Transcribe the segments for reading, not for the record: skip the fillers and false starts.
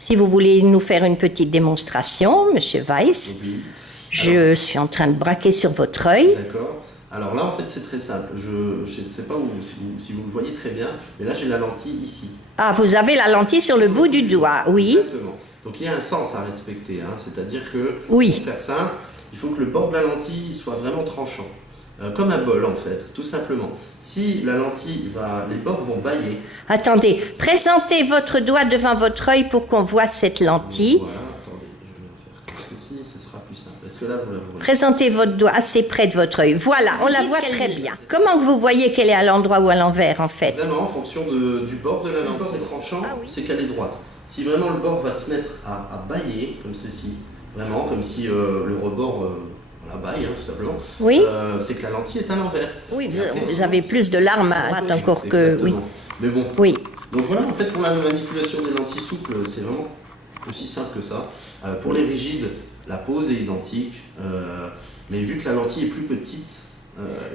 Si vous voulez nous faire une petite démonstration, Monsieur Weiss, Oui. je suis en train de braquer sur votre œil. D'accord. Alors là, en fait, c'est très simple. Je ne sais pas si vous le voyez très bien, mais là, j'ai la lentille ici. Ah, vous avez la lentille sur le bout du doigt, oui. Exactement. Donc il y a un sens à respecter, hein. C'est-à-dire que, Oui. pour faire simple, il faut que le bord de la lentille soit vraiment tranchant. Comme un bol, en fait, tout simplement. Si la lentille les bords vont bâiller. Attendez, présentez votre doigt devant votre œil pour qu'on voit cette lentille. Voilà, attendez, je vais en faire comme ceci, ce sera plus simple. Est-ce que là, vous la voyez? Présentez votre doigt assez près de votre œil. Voilà, on la voit très bien. Comment que vous voyez qu'elle est à l'endroit ou à l'envers, en fait? Vraiment, en fonction du bord de la lentille. Si le bord est tranchant, c'est qu'elle est droite. Si vraiment le bord va se mettre à bâiller, comme ceci, vraiment, comme si le rebord la baille, hein, tout simplement, oui. C'est que la lentille est à l'envers. Oui, vous avez plus de larmes à droite encore que... Oui. Mais bon. Oui. Donc voilà, en fait, pour la manipulation des lentilles souples, c'est vraiment aussi simple que ça. Pour les rigides, la pose est identique, mais vu que la lentille est plus petite,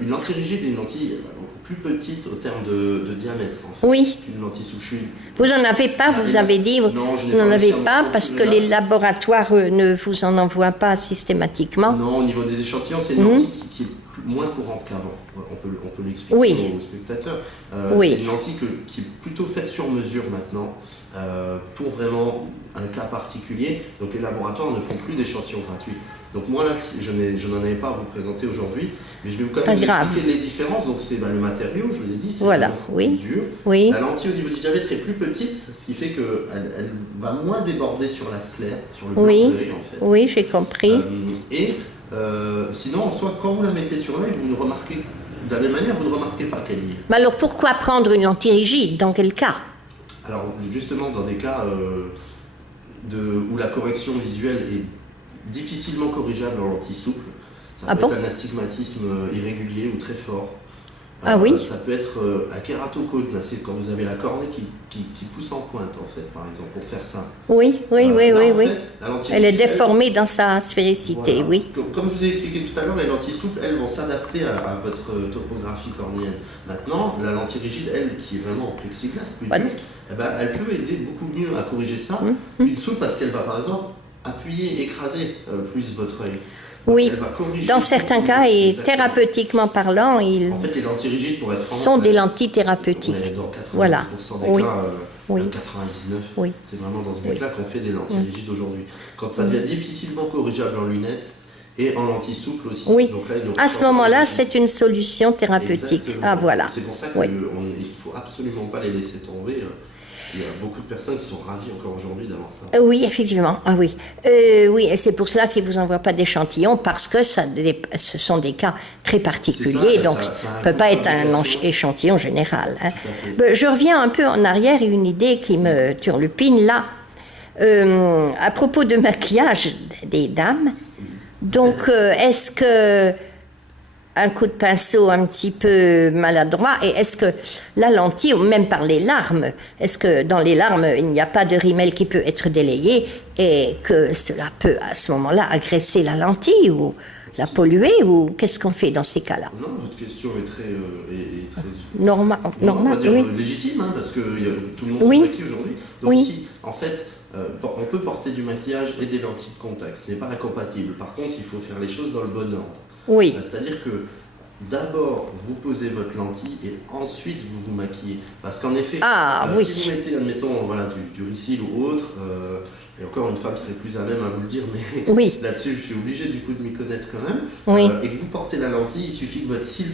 une lentille rigide est une lentille plus petite au terme de diamètre, en fait, oui. qu'une lentille souple. Vous n'en avez pas, vous avez dit, vous n'en avez pas parce que les laboratoires ne vous en envoient pas systématiquement. Non, au niveau des échantillons, c'est une lentille qui est moins courante qu'avant. On peut l'expliquer aux spectateurs. C'est une lentille qui est plutôt faite sur mesure maintenant, pour vraiment un cas particulier. Donc les laboratoires ne font plus d'échantillons gratuits. Donc moi là, je n'en avais pas à vous présenter aujourd'hui, mais je vais quand même vous expliquer les différences. Donc c'est le matériau, je vous ai dit, c'est dur. Oui. La lentille au niveau du diamètre est plus petite, ce qui fait qu'elle va moins déborder sur la sclère, sur le bord de l'œil en fait. Oui, j'ai compris. Sinon, en soi, quand vous la mettez sur l'œil, vous ne remarquez, de la même manière, vous ne remarquez pas qu'elle y est. Mais alors pourquoi prendre une lentille rigide? Dans quel cas? Alors justement, dans des cas où la correction visuelle est difficilement corrigeable en lentille souple, ça peut être un astigmatisme irrégulier ou très fort. Ça peut être un kératocone, c'est quand vous avez la cornée qui pousse en pointe, en fait, par exemple, pour faire ça. Oui. Fait, elle est déformée dans sa sphéricité, voilà. oui. Comme je vous ai expliqué tout à l'heure, les lentilles souples, elles vont s'adapter à votre topographie cornéenne. Maintenant, la lentille rigide, elle, qui est vraiment en plexiglas, plus dure, elle peut aider beaucoup mieux à corriger ça qu'une souple, parce qu'elle va, par exemple, appuyer, écraser plus votre œil. Donc oui, dans certains cas, et thérapeutiquement parlant, en fait, les lentilles rigides, pour être franc, sont des lentilles thérapeutiques. Dans 90% des cas, même 99%, c'est vraiment dans ce but-là qu'on fait des lentilles rigides aujourd'hui. Quand ça devient difficilement corrigeable en lunettes et en lentilles souples aussi. Oui, donc là, à ce moment-là, c'est une solution thérapeutique. Exactement. Ah, voilà. C'est pour ça qu'il ne faut absolument pas les laisser tomber. Il y a beaucoup de personnes qui sont ravies encore aujourd'hui d'avoir ça. Oui, effectivement. Ah oui. Oui, et c'est pour cela qu'ils ne vous envoient pas d'échantillons, parce que ce sont des cas très particuliers, donc ça ne peut pas être un échantillon général. Hein. Je reviens un peu en arrière, une idée qui me turlupine là, à propos de maquillage des dames. Donc, est-ce que un coup de pinceau un petit peu maladroit, et est-ce que la lentille, ou même par les larmes, est-ce que dans les larmes, il n'y a pas de rimel qui peut être délayé et que cela peut à ce moment-là agresser la lentille ou la polluer, ou qu'est-ce qu'on fait dans ces cas-là? Non, votre question est très normal, on va dire légitime, hein, parce que tout le monde se maquille aujourd'hui. Donc si, en fait, on peut porter du maquillage et des lentilles de contact, ce n'est pas incompatible. Par contre, il faut faire les choses dans le bon ordre. Oui. C'est-à-dire que d'abord, vous posez votre lentille et ensuite vous vous maquillez. Parce qu'en effet, si vous mettez, admettons, du Ricyl ou autre, et encore une femme serait plus à même à vous le dire, mais là-dessus, je suis obligé du coup de m'y connaître quand même, et que vous portez la lentille, il suffit que votre cil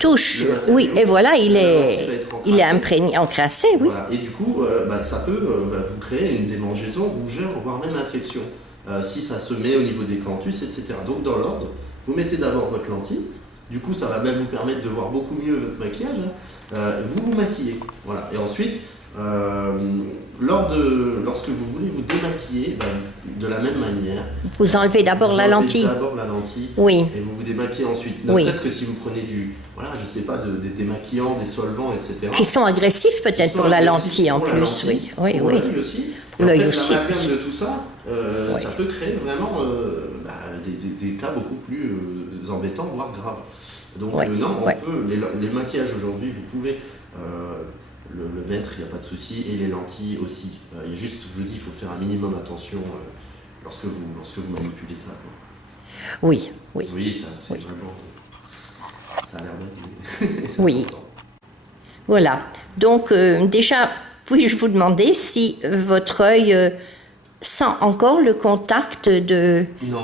touche le matériau, oui, et voilà, il est imprégné, encrassé, oui. Voilà. Et du coup, ça peut vous créer une démangeaison, rougeur, voire même infection, si ça se met au niveau des canthus, etc. Donc dans l'ordre, vous mettez d'abord votre lentille, du coup ça va même vous permettre de voir beaucoup mieux votre maquillage, vous vous maquillez, voilà. Et ensuite, lorsque vous voulez vous démaquiller, de la même manière, vous enlevez d'abord la lentille, et vous vous démaquillez ensuite, ne serait-ce que si vous prenez je sais pas, des démaquillants, des solvants, etc. Qui sont agressifs peut-être pour la lentille en plus, pour l'œil aussi. Pour l'œil aussi. L'amalgame de tout ça, ça peut créer vraiment des cas beaucoup plus embêtants, voire graves. Donc non, on peut, les maquillages aujourd'hui, vous pouvez le mettre, il n'y a pas de souci, et les lentilles aussi. Il y a juste, je dis, il faut faire un minimum attention lorsque vous manipulez ça. Quoi. Oui. Oui, ça c'est vraiment... Ça a l'air bête. Oui. Voilà. Donc déjà, puis-je vous demander si votre œil sent encore le contact de... Non.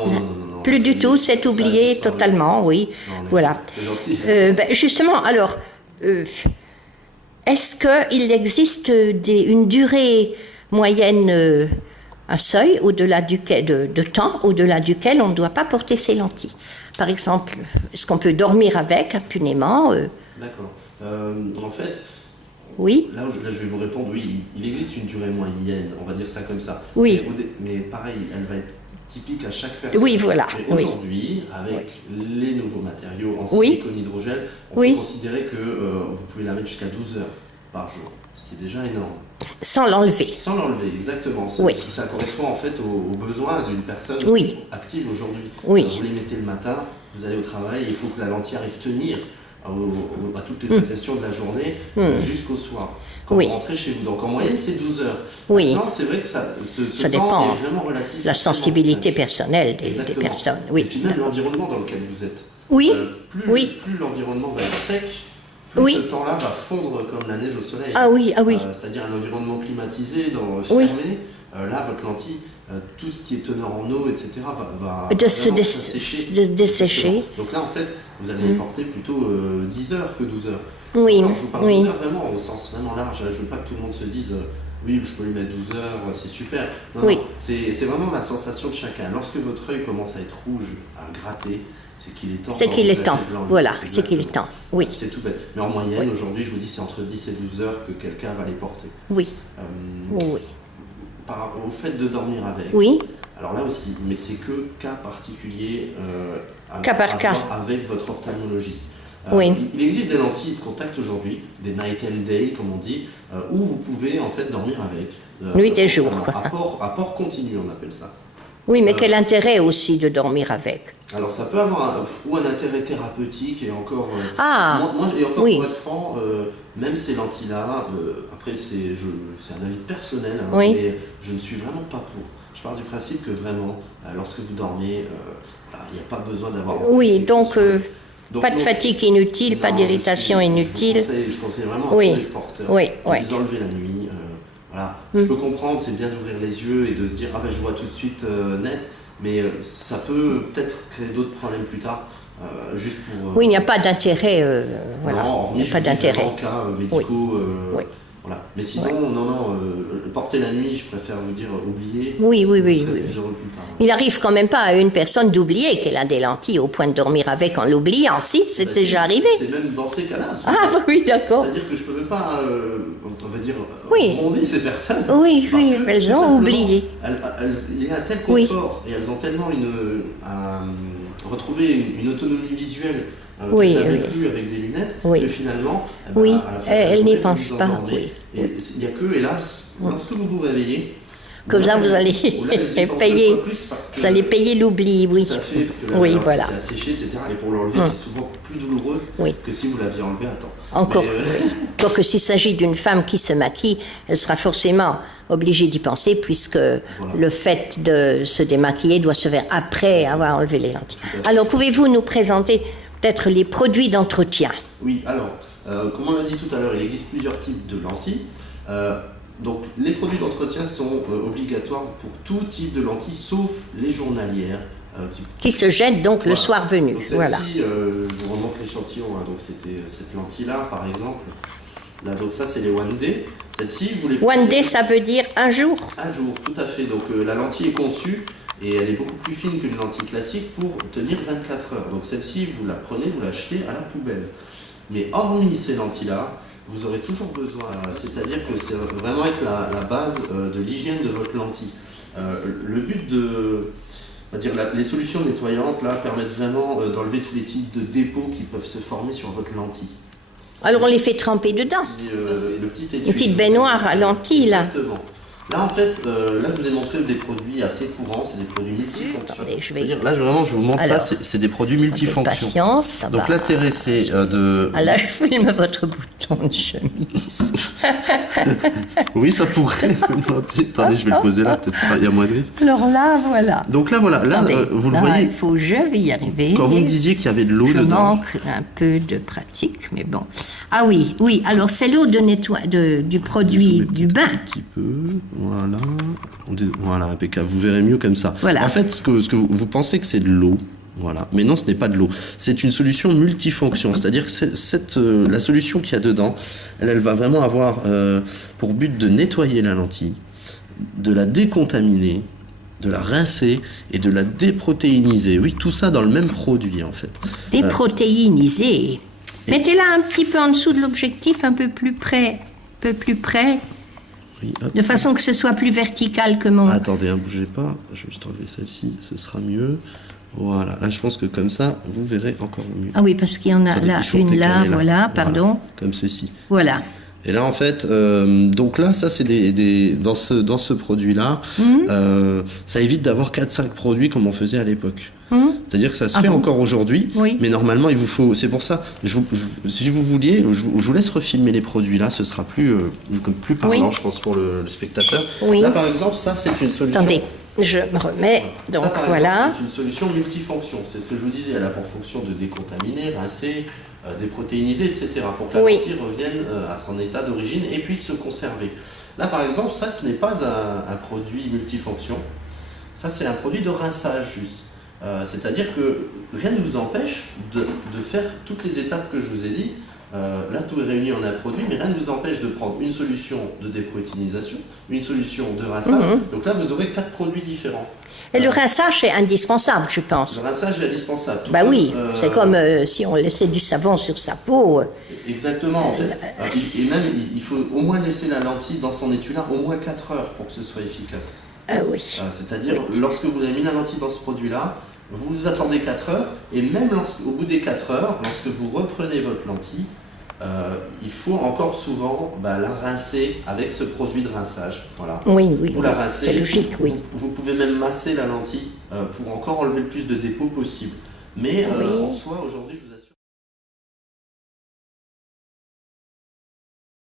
Plus du tout, c'est oublié totalement, oui. Non, voilà. C'est gentil. Justement, alors, est-ce qu'il existe une durée moyenne, un seuil au-delà duquel, de temps au-delà duquel on ne doit pas porter ses lentilles? Par exemple, est-ce qu'on peut dormir avec impunément D'accord. En fait, oui. Là, je vais vous répondre, oui, il existe une durée moyenne, on va dire ça comme ça. Oui. Mais pareil, elle va être typique à chaque personne. Oui, voilà. Mais aujourd'hui, avec les nouveaux matériaux en silicone hydrogel, on peut considérer que vous pouvez la mettre jusqu'à 12 heures par jour, ce qui est déjà énorme. Sans l'enlever. Sans l'enlever, exactement. Ça correspond en fait aux besoins d'une personne active aujourd'hui. Oui. Vous les mettez le matin, vous allez au travail, il faut que la lentille arrive tenir à toutes les agressions de la journée jusqu'au soir. Quand vous rentrez chez vous. Donc en moyenne, c'est 12 heures. Oui. Maintenant, c'est vrai que ça temps dépend, est vraiment relatif. La sensibilité personnelle des personnes. Oui. Et puis même l'environnement dans lequel vous êtes. Oui. Plus l'environnement va être sec, plus ce temps-là va fondre comme la neige au soleil. Ah oui. C'est-à-dire un environnement climatisé, fermé. Là, votre lentille, tout ce qui est teneur en eau, etc., va se dessécher. Donc là, en fait, vous allez les porter plutôt 10 heures que 12 heures. Oui. Alors, je vous parle 12 heures vraiment au sens vraiment large. Je ne veux pas que tout le monde se dise oui, je peux lui mettre 12 heures, c'est super. Non, c'est vraiment la sensation de chacun. Lorsque votre œil commence à être rouge, à gratter, c'est qu'il est temps. C'est qu'il est temps. Voilà, c'est qu'il est temps. Oui. C'est tout bête. Mais en moyenne, aujourd'hui, je vous dis, c'est entre 10 et 12 heures que quelqu'un va les porter. Oui. Au fait de dormir avec. Oui. Alors là aussi, mais c'est que cas particulier cas par cas avec votre ophtalmologiste. Oui. Il existe des lentilles de contact aujourd'hui, des night and day comme on dit, où vous pouvez en fait dormir avec. Nuit et jour. Apport continu, on appelle ça. Oui, mais quel intérêt aussi de dormir avec? Alors ça peut avoir un intérêt thérapeutique et encore. Moi pour être franc, même ces lentilles-là, après c'est un avis personnel, mais je ne suis vraiment pas pour. Je pars du principe que vraiment, lorsque vous dormez, il n'y a pas besoin d'avoir. Donc, pas de fatigue inutile, pas d'irritation inutile. Je conseille vraiment à tous les porteurs de les enlever la nuit. Je peux comprendre, c'est bien d'ouvrir les yeux et de se dire je vois tout de suite net, mais ça peut peut-être créer d'autres problèmes plus tard. Juste pour. Oui, il n'y a pas d'intérêt. Non, il n'y a pas d'intérêt. En cas médicaux. Voilà. Mais sinon, porter la nuit, je préfère vous dire oublier. Oui. Plus heureux plus tard. Il n'arrive quand même pas à une personne d'oublier qu'elle a des lentilles au point de dormir avec en l'oubliant. Si, c'est déjà arrivé. C'est même dans ces cas-là. Oui, d'accord. C'est-à-dire que je ne peux même pas, on va dire, gronder ces personnes. Oui, elles ont oublié. Il y a un tel confort et elles ont tellement retrouvé une autonomie visuelle. Avec des lunettes, que finalement, à la fin, elle n'y pense pas. Il n'y a que, hélas, lorsque vous vous réveillez, comme ça, vous allez payer. Vous allez payer l'oubli, oui. Tout à fait, parce que la c'est asséché, etc. Et pour l'enlever, c'est souvent plus douloureux que si vous l'aviez enlevé à temps. Encore. Quoique s'il s'agit d'une femme qui se maquille, elle sera forcément obligée d'y penser, puisque le fait de se démaquiller doit se faire après avoir enlevé les lentilles. Alors, pouvez-vous nous présenter peut-être les produits d'entretien? Oui, alors, comme on l'a dit tout à l'heure, il existe plusieurs types de lentilles. Donc, les produits d'entretien sont obligatoires pour tout type de lentilles, sauf les journalières. Qui se jettent donc le soir venu. Donc, celle-ci, je vous remonte l'échantillon, donc c'était cette lentille-là, par exemple. Là, donc ça, c'est les One Day. Celle-ci, vous les One Day, ça veut dire un jour? Un jour, tout à fait. Donc, la lentille est conçue et elle est beaucoup plus fine qu'une lentille classique pour tenir 24 heures. Donc, celle-ci, vous la prenez, vous l'achetez à la poubelle. Mais hormis ces lentilles-là, vous aurez toujours besoin, c'est-à-dire que c'est vraiment être la base de l'hygiène de votre lentille. Le but les solutions nettoyantes là, permettent vraiment d'enlever tous les types de dépôts qui peuvent se former sur votre lentille. Alors on les fait tremper dedans. Le petit étui, une petite baignoire à lentilles là. Exactement. Là, en fait, là, je vous ai montré des produits assez courants, c'est des produits multifonctions. Attendez, C'est-à-dire, là, vraiment, je vous montre alors, ça, c'est des produits multifonctions. Patience, ça donc, va. l'intérêt, c'est de... Ah là, je filme votre bouton de chemise. Oui, ça pourrait être une lentille. Attendez, je vais le poser là, peut-être il y a moins de risque. Alors là, voilà. Donc là, voilà, là, Attendez, vous le là, voyez. je vais y arriver. Quand vous me disiez qu'il y avait de l'eau dedans. manque un peu de pratique, mais bon. Ah oui, oui, alors c'est l'eau de du produit du bain. Un petit peu, voilà. Voilà, impeccable. Vous verrez mieux comme ça. Voilà. En fait, ce que vous pensez que c'est de l'eau, voilà. Mais non, ce n'est pas de l'eau. C'est une solution multifonction. C'est-à-dire que la solution qu'il y a dedans, elle va vraiment avoir pour but de nettoyer la lentille, de la décontaminer, de la rincer et de la déprotéiniser. Oui, tout ça dans le même produit, en fait. Déprotéiniser. Mettez-la un petit peu en dessous de l'objectif, un peu plus près. Oui, de façon que ce soit plus vertical que mon... Attendez, ne bougez pas. Je vais juste enlever celle-ci, ce sera mieux. Voilà, là je pense que comme ça, vous verrez encore mieux. Ah oui, parce qu'il y en a Attendez, là, une là, voilà, pardon. Voilà, comme ceci. Voilà. Et là, en fait, donc là, ça, c'est dans ce produit-là, ça évite d'avoir 4-5 produits comme on faisait à l'époque. C'est-à-dire que ça se fait encore aujourd'hui, oui. mais normalement, il vous faut... C'est pour ça, si vous vouliez, je vous laisse refilmer les produits là, ce sera plus parlant, je pense, pour le spectateur. Oui. Là, par exemple, ça, c'est une solution... Attendez, je me remets. Donc, ça, par voilà. exemple, c'est une solution multifonction. C'est ce que je vous disais, elle a pour fonction de décontaminer, rincer, déprotéiniser, etc. pour que la lentille revienne à son état d'origine et puisse se conserver. Là, par exemple, ça, ce n'est pas un produit multifonction. Ça, c'est un produit de rinçage, juste. C'est-à-dire que rien ne vous empêche de faire toutes les étapes que je vous ai dit. Là, tout est réuni en un produit, mais rien ne vous empêche de prendre une solution de déprotéinisation, une solution de rinçage. Donc là, vous aurez 4 produits différents. Et le rinçage est indispensable, je pense. Le rinçage est indispensable. Bah oui, c'est comme si on laissait du savon sur sa peau. Exactement, en fait. Et même, il faut au moins laisser la lentille dans son étui-là au moins 4 heures pour que ce soit efficace. Ah oui. C'est-à-dire, lorsque vous avez mis la lentille dans ce produit-là, vous attendez 4 heures, et même au bout des 4 heures, lorsque vous reprenez votre lentille, il faut encore souvent la rincer avec ce produit de rinçage. Voilà. Oui, oui, vous la rincez, c'est logique, oui. Vous pouvez même masser la lentille pour encore enlever le plus de dépôts possible. Mais en soi, aujourd'hui, je vous